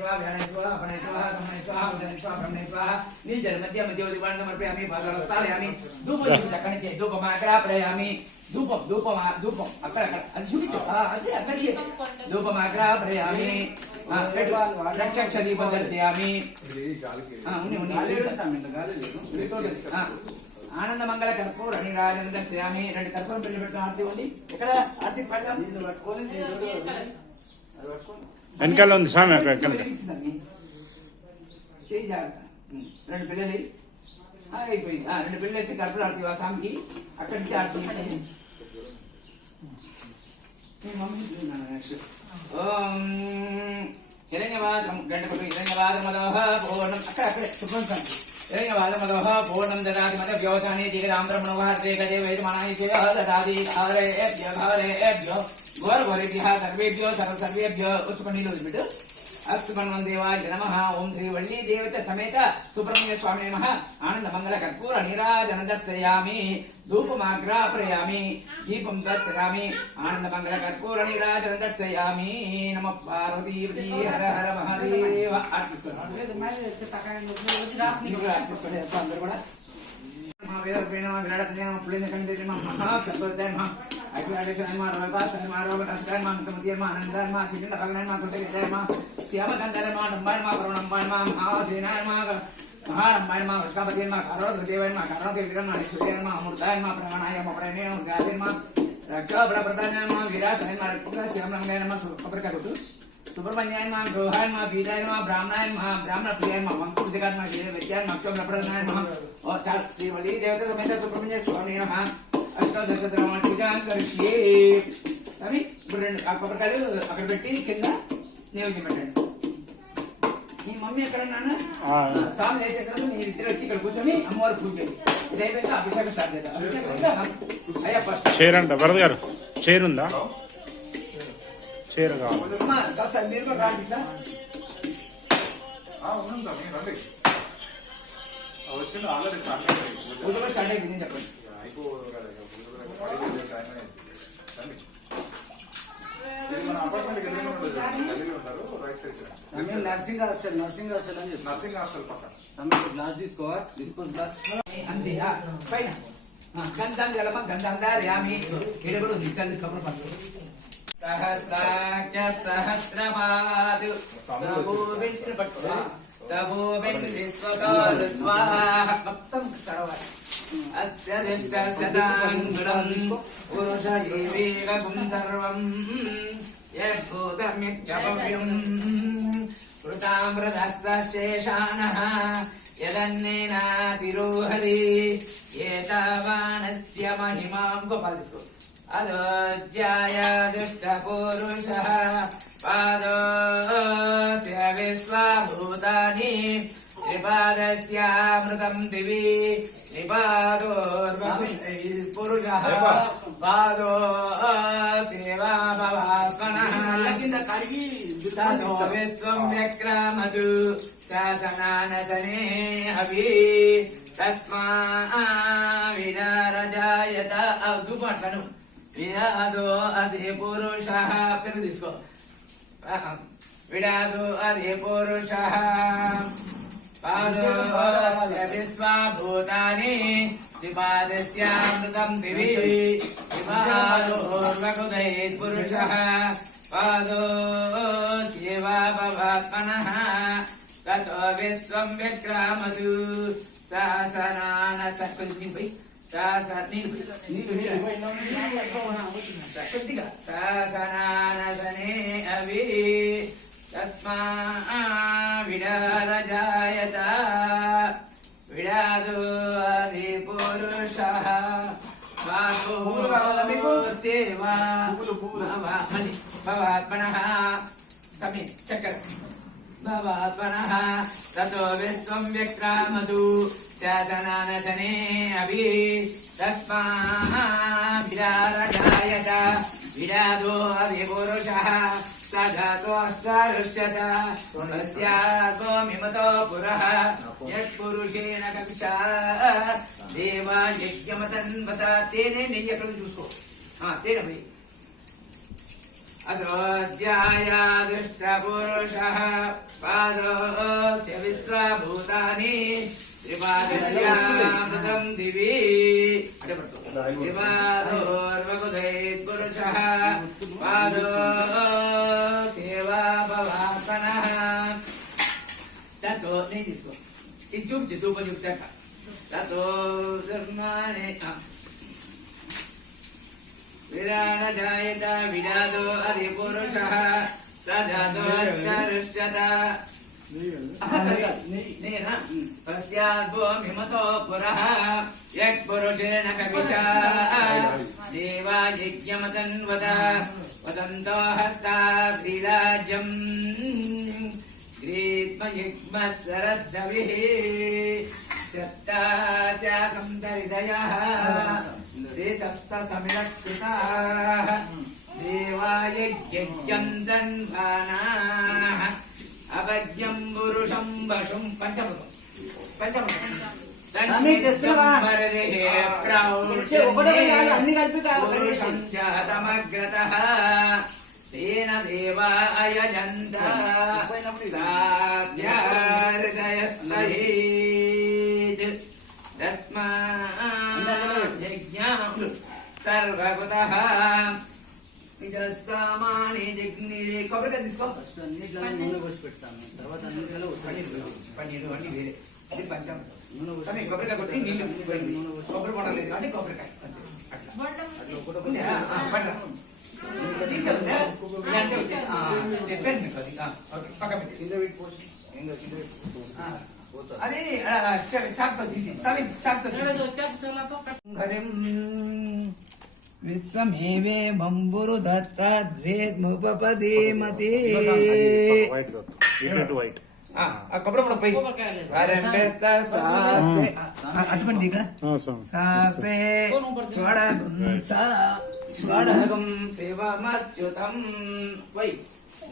स्वाहा व्याने स्वाहा अपने स्वाहा तमने स्वाहा उदने स्वाहा ब्रह्मणे स्वाहा निर्जल मध्य मध्योदिवान् समर्पयामि पादोदकालयामि धूपं चक्रणिके धूपमाग्रापयामि धूपम अక్కడ అది చూపించు అదే అక్కడికి धूपमाग्रापयामि रक्षदीपं दर्शयामि आनंदमंगल कर्पूर नीराजन दर्शयामि రెండు కర్పూరం పెళ్లి పెట్టుకుని ఆర్తి ఉంది ఇక్కడ ఆర్తి పడదాం వెనకాల ఉంది స్వామి అక్కడ చేయి జాగ్రత్త రెండు పిల్లలు అయిపోయింది రెండు పిల్లలు వేసి కర్పూరం ఆర్తి ఆ స్వామికి అక్కడి నుంచి ఆర్తి ఓం హిరణ్యవాదం గంటపడు హిరణ్యవాదమదోహ పూర్ణం అక్కడే శుభ్రం సంఖ్య హిరణ్యవాదమదోహ పూర్ణం దదాతి మద వ్యోచాని జిగరాంబ్రహ్మణోహార్తే గదే వైద్యమానాయ దదాతి కాలేభ్యో గోరగోరేభ్యः सर्वेभ्यो सर्वेभ्यो उच्चपण्डिलो बिट्टु अस्तु मन्वन्देवाय नमः ओम श्री वल्ली देवता समेत सुब्रह्मण्य स्वामी नमः आनंद मंगल कर्पूर नीराजन दर्शयामि धूपमाग्रापयामि दीपं दर्शयामि आनंद मंगल कर्पूर नीराजन दर्शयामि नमः पार्वती हर हर महादेव सुब्रह्मण्याय नमः गृहाय नमः वीराय नमः ब्राह्मणाय नमः ब्राह्मण प्रियाय नमः वंशोद्धारकाय नमः विद्याय नमः अक्षोभ्रप्रदानाय नमः और चार श्री वल्ली देवता समेत सुब्रह्मण्य स्वामी नमः अष्टोदशद्रवण पूजां करिष्ये तमी రెండు కొబ్బరికాయలు అక్కడ పెట్టి కింద నివేద్యం పెట్టండి మీ మమ్మీ ఎక్కడ నాన్న సామ్ లేచేక్కడ మీరు ఇద్దరు వచ్చి ఇక్కడ కూర్చొని అమ్మవారు పూజ చేయండి ఇది అయిపోయాక అభిషేకం స్టార్ట్ చేద్దాం అభిషేకం అయ్యా ఫస్ట్ చైర్ అంట భరత్ గారు చైర్ ఉందా చైర్ కావాలి కాస్త మీరు కూడా రాండి ఇట్లా పూజ స్టార్ట్ అయిపోయింది చెప్పండి నర్సింగ్ హాస్టల్ అని చెప్పి నర్సింగ్ హాస్టల్ పక్కన గ్లాస్ తీసుకోవా డిస్పోజ్ గ్లాస్ అంతే పైన గంధం జలమ గంధం దార్యామి ఎడబడు నిచ్చండి కబురు పట్టు సహస్రాక్ష సహస్రపాదు సభూవిష్ణు పట్టు సభూవిన్ విశ్వకారుత్వా మొత్తం చదవాలి అస్య దిష్టశతాంగుణం పురుష జీవేకం సర్వం యద్భూతమిత్యభవ్యం కృతామృతశేషానః యదన్నేనాతిరోహరి ఏతావానస్య మహిమాం గోపాల్ తీసుకో అదోజ్యాయ దుష్టపురుషః పాదోస్య విశ్వభూతాని త్రిపాదస్యామృతం దివి పురుషః పాదో సేవా భవాత్మనః కింద కడిగి విశ్వం వ్యక్రమదు శాసనానసనే అవి తస్మా విడారజాయత ధూపట్లను విడాదో అధి పురుషః పేరు తీసుకో విడాదో అధి పురుషః పాదోస్య విశ్వభూతాని త్రిపాదస్యామృతం దివి త్రిపాదోర్వకుదైత్ పురుషః పాదో సేవా భవాత్మనః తతో విశ్వం వ్యక్రమదు శాసనాన కొద్దిగా శాసనానసనే అవి తస్మా విడారజాయత విడాదో అధి పురుషః సేవా భవాత్మనః సమీ చక్ర భవాత్మనః తతో విశ్వం వ్యక్రమదు శాసనానసనే అవి తస్మా విడారజాయత విడాదో అధి పురుషః సజాతో అష్టారుష్యత తస్యాతో మిమతో పురః యత్పురుషేణ కక్షా దేవా యజ్ఞమతన్వత తేనే నెయ్యి ఎక్కడ చూసుకో తేనె పోయి అదోజ్యాయ దుష్టపురుషః सेवादोर्वगुधैर्पुरुषः पादो सेवा भवात्मनः ततो नहीं जिसको चुप चितु पर चुप चका ततो धर्माने विराण जायता विरादो अधिपुरुषः सजातो अष्टर्षता नहीं है ना पश्चाद्भो मिमतो पुरः यत् पुरुषेण कविचा देवा यज्ञमतन्वद वदन्तो हस्ता श्रीराज्यम् ग्रीत्मयुग्मसरद्धविः सप्ता च सन्तरिदयः ते सप्त समिलकृताः देवायज्ञन्तन्वानाः अपज्ञं पुरुषं वशुं पंचमृतं पुरुषं जातमग्रतः तेन देवा अयजन्त साध्यार्दयस्तयेत् तस्मा यज्ञं सर्वकुतः सामानि जिग्निरे కొబ్బరి తీసుకో ఫస్ట్ అన్నిట్లలో నూనె పోసి పెడతాను తర్వాత అన్నిట్లలో పన్నీరు అన్ని వేరే ఇది పంచం నూనె పోసి కొబ్బరికాయ కొట్టి నీళ్ళు పోయింది కొబ్బరి బొండ లేదు అంటే కొబ్బరికాయ అట్లా అట్లా ఒకటి బొండ తీసేద్దా అంటే చెప్పండి మీకు అది ఓకే పక్క పెట్టి కింద పెట్టి పోసి కింద పెట్టి అది చాక్తో తీసి సవి చాక్తో హరిం విశ్వమేవే మంబురు దత్తద్వేద్ముపపదేమతే కొబ్బరి కూడా పోయి అటువంటి ఇక్కడ శాస్త్రే స్వడగం శివమర్చుతం వై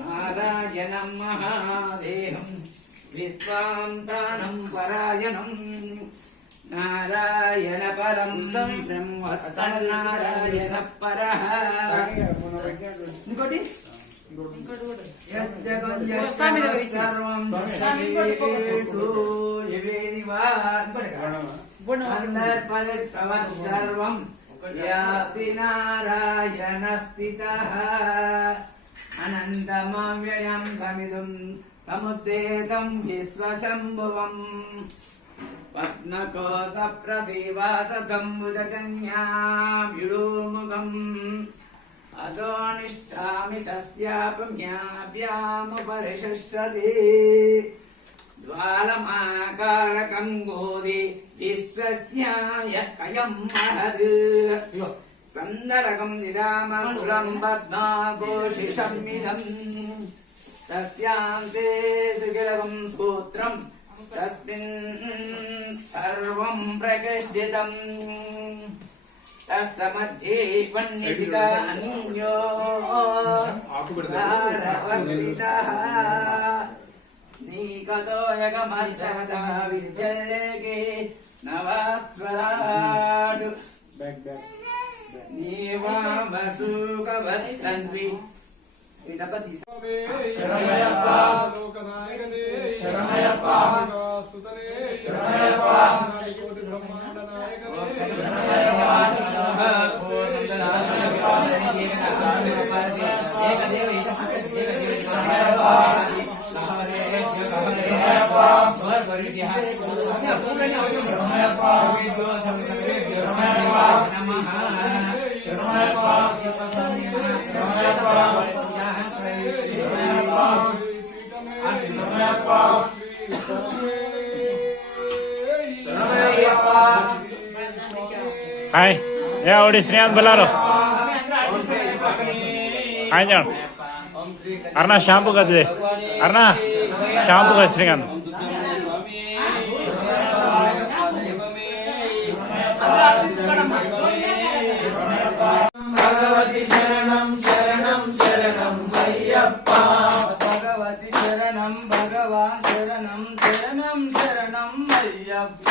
నారాయణం మహాదేహం విశ్వాంతానం పరాయణం నారాయణ పరం బ్రహ్మ నారాయణ పరః ఇంకోటి సర్వం సర్వం యాతి నారాయణ స్థితః అనంతమవ్యయం సమిదం సముద్దేతం విశ్వశంభువం పద్మకోశ ప్రసీవాస సంబుజన్యావ్యుముఖం అదోనిష్టామి సస్యాపమ్యాభ్యాముపరిషస్యతి ద్వాలమాకారకం గోది విశ్వస్యాయ కయం మహద్ సందరకం నిరామకులం పద్మాకోశిషమిదం తస్యాంతే సుగిలకం సూత్రం తస్మిన్ సర్వం ప్రకృష్టితం తస్మధ్యే వన్యసిక అన్యో భారవస్తితః నీకతోయకమర్ధత విద్యలేకే నవాస్వరాడు నీవామసూకవత్తన్వి శరణమయ్యప్ప లోకనాయకనే శరణమయ్యప్ప సుతనే శరణమయ్యప్ప కోటి బ్రహ్మాండ నాయకనే हाय या ओडी श्रीकांत बलारो हाय जान अरना शैम्पू का दे अरना शैम्पू का श्रीकांत భగవతి శరణం శరణం శరణం అయ్యప్ప భగవతి శరణం భగవాన్ శరణం శరణం శరణం అయ్యప్ప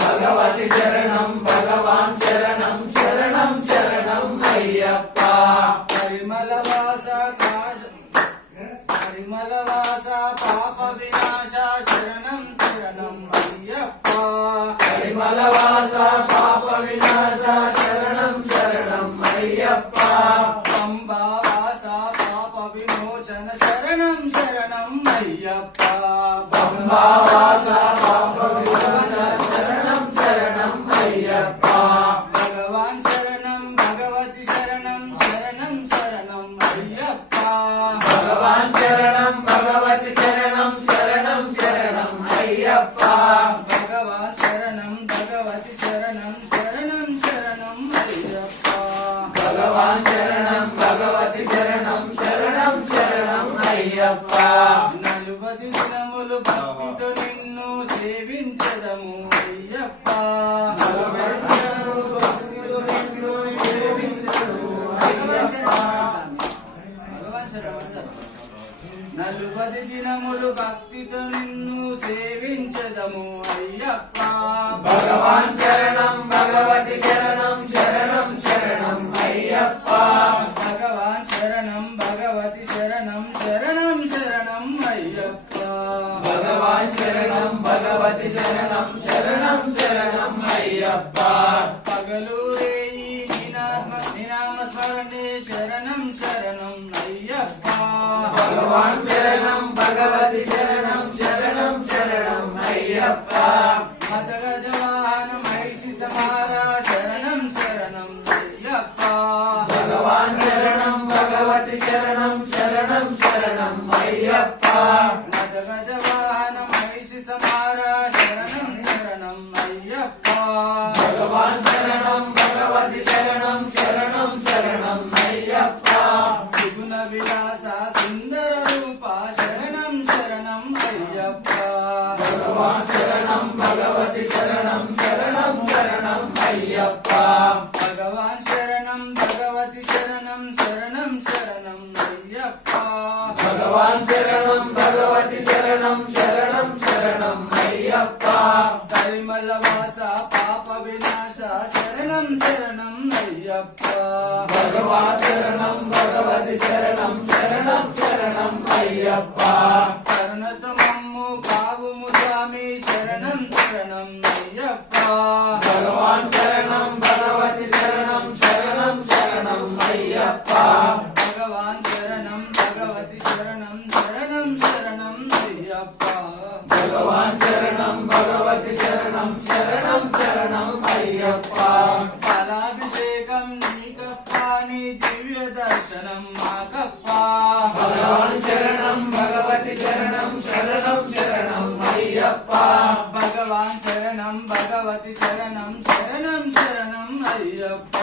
భగవతి శరణం భగవాన్ శరణం శరణం శరణం అయ్యప్ప పరిమళవాస పాప వినాశ శరణం శరణం అయ్యప్ప పరిమళవాస పాప వినాశ శరణం అయ్యప్ప బంబావాస పాప విమోచన శరణం శరణం అయ్యప్ప భగవాన్ శరణం భగవతి శరణం శరణం శరణం అయ్యప్ప భగవాన్ శరణం భగవతి శరణం శరణం శరణం అయ్యప్ప భగవాన్ శరణం భగవతి శరణం శరణం శరణం అయ్యప్ప భగవాన్ శరణం భగవతి శరణం శరణం శరణం అయ్యప్ప నలువది దినములు భక్తితో నిన్ను సేవించదము అయ్యప్ప నలువది దినములు భక్తితో నిన్ను సేవించదము అయ్యప్ప భగవాన్ శరణం భగవతి శరణం శరణం శరణం అయ్యప్ప భగవాన్ శరణం భగవతి శరణం శరణం శరణం అయ్యప్ప భగవాన్ శరణం భగవతి శరణం శరణం శరణం అయ్యప్ప పగలు రేయి నినామ స్మరణే శరణం శరణం అయ్యప్ప భగవాన్ శరణం భగవతి శరణం శరణం శరణం అయ్యప్ప మదగజ వాహన మహిషి సమారా శరణం శరణం అయ్యప్ప భగవాన్ శరణం భగవతి శరణం శరణం శరణం అయ్యప్ప మదగజ వాహన మహిషి సమారా శరణం శరణం అయ్యప్ప భగవాన్ శరణం భగవతి శరణం శరణం శరణం అయ్యప్ప సుగుణ విలాస సుందర రూప శరణం శరణం అయ్యప్ప భగవాన్ శరణం భగవతి శరణం శరణం శరణం అయ్యప్ప భగవాన్ శరణం భగవతి శరణం శరణం శరణం అయ్యప్ప భగవాన్ శరణం భగవతి శరణం శరణం శరణం అయ్యప్ప పరిమళ వాస పాప వినాశ శరణం శరణం అయ్యప్ప భగవాన్ శరణం భగవతి శరణం శరణం శరణం అయ్యప్ప కరుణత మమ్ము కావుము స్వామి శరణం శరణం అయ్యప్ప భగవాన్ శరణం భగవతి శరణం శరణం శరణం అయ్యప్ప భగవాన్ శరణం భగవతి శరణం శరణం శరణం అయ్యప్ప భగవాన్ శరణం భగవతి శరణం శరణం శరణం అయ్యప్ప ఫలాభిషేకం నీకప్ప నీ దివ్య దర్శనం మాకప్ప భగవాన్ శరణం భగవతి శరణం శరణం శరణం అయ్యప్ప భగవాన్ శరణం భగవతి శరణం శరణం శరణం అయ్యప్ప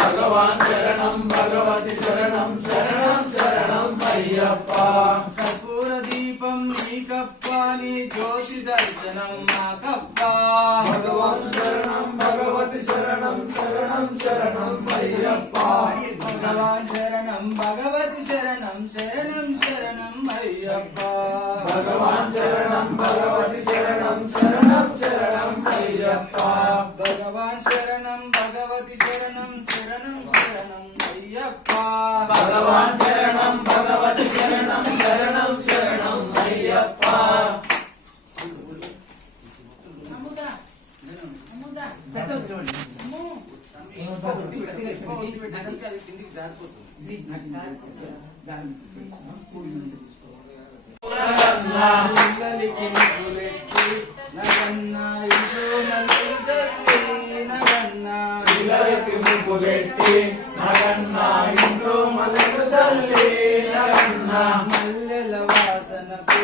భగవాన్ శరణం భగవతి శరణం శరణం శరణం అయ్యప్ప కర్పూర దీపం నీకప్ప నీ జ్యోతి దర్శనం మాకప్ప భగవాన్ శరణం భగవతి శరణం శరణం శరణం అయ్యప్ప భగవాన్ శరణం భగవతి శరణం శరణం శరణం అయ్యప్ప భగవాన్ శరణం భగవతి శరణం శరణం శరణం అయ్యప్ప భగవాన్ శరణం భగవతి శరణం శరణం శరణం అయ్యప్ప భగవాన్ శరణం భగవతి శరణం శరణం శరణం అయ్యప్ప మల్లెల వాసనకు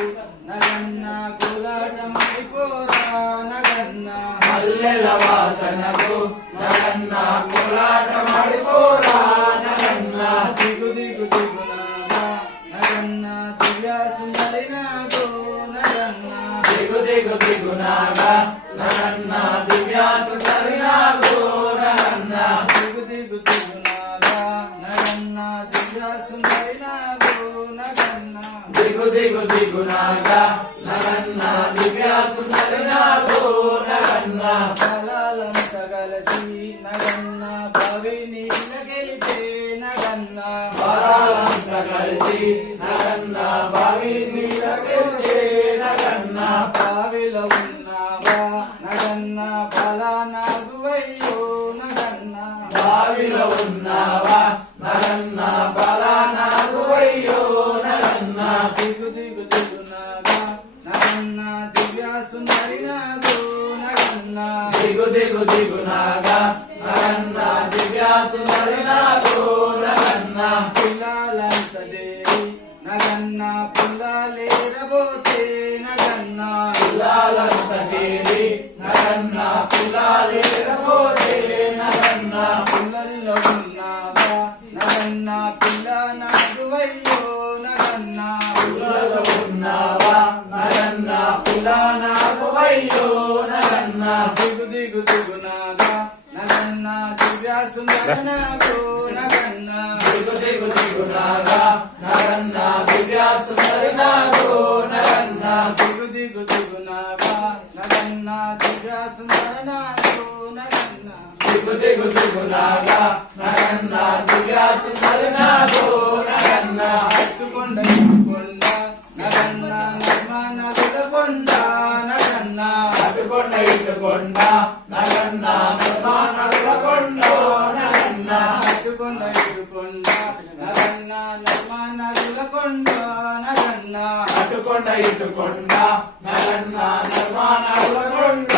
నగన్న కులాటమైపోరా నగన్న మల్లెల వాసనకు నగన్న కులాటమైపోరా నగన్న దిగు దిగు దిగునాగా నగన్న దివ్యా సుందరి నాగో నగన్న దిగు దిగు దిగునాగా నగన్న దివ్యా సుందరి నాగో నగన్న దిగు దిగు దిగునాగా నగన్న దివ్యా సుందరి నాగో నగన్న దిగు దిగు దిగునాగా నగన్న దివ్యా సుందరి నాగో నగన్న ఫలాలంత గలసి నగన్న భవి నీల గెలిచే నగన్న ఫలాలంత కలిసి నగన్న భవి నీల గెలిచే నగన్న బావిలో ఉన్నావా నగన్న ఫలా నాగువయ్యో నగన్న బావిలో ఉన్నావా నగన్న ఫలా నాగువయ్యో నగన్న దిగు దిగు దిగునాగా నగన్న దివ్య సుందరి నాగు నగన్న దిగు దిగు దిగు నాగా నగన్న దివ్య సుందరి నాగు నగన్న పిల్లలంత చేరి నగన్న పుల్లలేరబోతే నగన్న పిల్లలంత చేరి నగన్న పిల్లలేరబోతే నగన్న పుల్లల్లో ఉన్నావా నగన్న పిల్ల నాగువయ్యో నగన్న పుల్లలో ఉన్నావా నగన్న పిల్ల నాగువయ్యో నగన్న దిగు దిగు దిగు నాగా నగన్న దివ్య సుందరి నాగు నగన్న దిగు దిగు దిగు నాగా నగన్న దివ్య సుందరి నాగు నగన్న దిగు దిగు దిగు నాగా నగన్న దివ్య సుందరి నాగు నగన్న దిగు దిగు దిగు నాగా నగన్న దివ్య సుందరి నాగు నగన్న ఎత్తుకొండ నగన్న నర్మనదుల కొండ నగన్న అటుకొండ ఇటుకొండ నగన్న నిర్మాణుల కొండ నగన్న ఎత్తుకొండ నగన్న నర్మనదుల కొండ నగన్న అటుకొండ ఇటుకొండ నగన్న నిర్మాణుల కొండ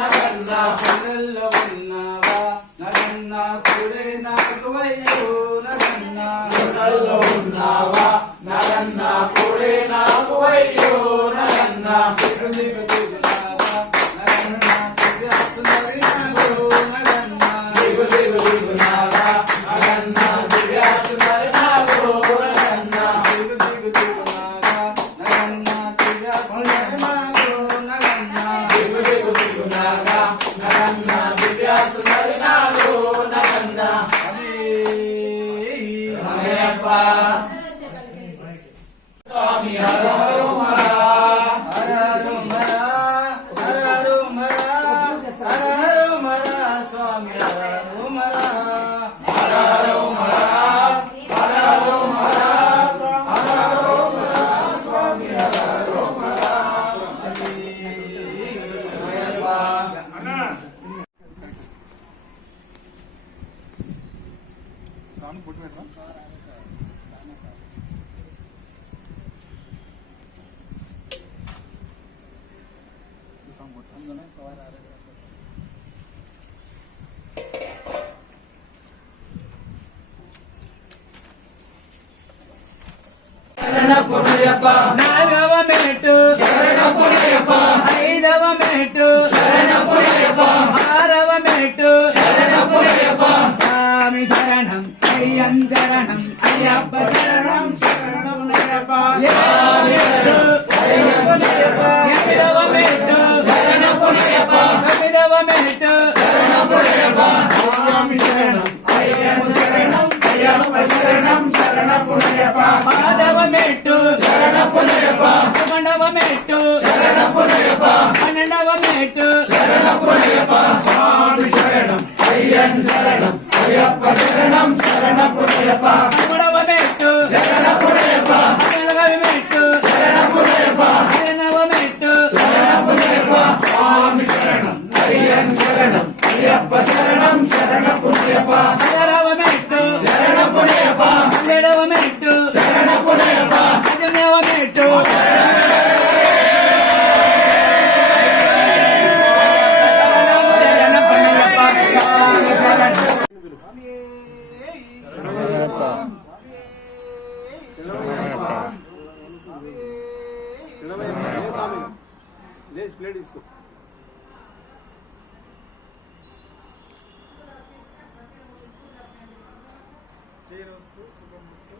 నగన్న కొండల్లో ఉన్నావా నగన్న కుడే నాగువయ్యో నగన్న కొండల్లో ఉన్నావా నగన్న కూడే నాకు అయ్యో నగన్న దిగు దిగు దిగు నాగా నగన్న దివ్య సుందరి నాగు నగన్న దిగు దిగు దిగు నాగా నగన్న దివ్య సుందరి నాగు నగన్న దిగు దిగు దిగు నాగా నగన్న దివ్య సుందరి నాగు నగన్న దిగు దిగు దిగు నాగా నగన్న దివ్య సుందరి నాగు నగన్న రమణయ్యప్ప స్వామి హర హర హర స్వామి శరణపుణయ్యప్ప నాగవ మెట్టు శరణపుణయ్యప్ప ఐదవ మెట్టు శరణపుణయ్యప్ప ఆరవ మెట్టు శరణపుణయ్యప్ప స్వామి శరణం అయ్యం శరణం అయ్యప్ప శరణం శరణపుణయ్యప్ప స్వామి శరణం అయ్యప్ప ఎనిమిదవ మెట్టు శరణపుణయ్యప్ప తొమ్మిదవ మెట్టు శరణపుణయ్యప్ప స్వామి శరణం అయ్యప్ప శరణం అయ్యప్ప శరణం శరణపుణయ్యప్ప మాధవ మెట్టు శరణపుణయ్యప్ప పదకొండవ మెట్టు శరణపుణయ్యప్ప 12వ మెట్టు శరణపుణయ్యప్ప స్వామి శరణం అయ్యన్ శరణం అయ్యప్ప శరణం శరణపుణయ్యప్ప 13వ మెట్టు శరణపుణయ్యప్ప 14వ మెట్టు శరణపుణయ్యప్ప 15వ మెట్టు శరణపుణయ్యప్ప స్వామి శరణం అయ్యన్ శరణం అయ్యప్ప శరణం శరణపుణయ్యప్ప 16వ మెట్టు శరణపుణయ్యప్ప 17వ మెట్టు శరణపుణయ్యప్ప 18వ మెట్టు ప్లేట్ తీసుకో శ్రీరస్తు శుభమస్తు